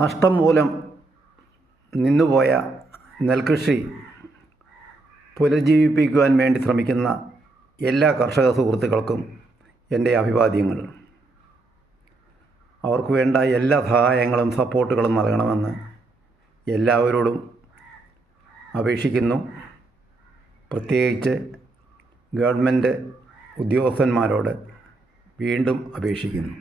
നഷ്ടം മൂലം നിന്നുപോയ നെൽകൃഷി പുനരുജ്ജീവിപ്പിക്കുവാൻ വേണ്ടി ശ്രമിക്കുന്ന എല്ലാ കർഷക സുഹൃത്തുക്കൾക്കും എൻ്റെ അഭിവാദ്യങ്ങൾ. അവർക്ക് വേണ്ട എല്ലാ സഹായങ്ങളും സപ്പോർട്ടുകളും നൽകണമെന്ന് എല്ലാവരോടും അപേക്ഷിക്കുന്നു. പ്രത്യേകിച്ച് ഗവൺമെൻറ് ഉദ്യോഗസ്ഥന്മാരോട് വീണ്ടും അപേക്ഷിക്കുന്നു.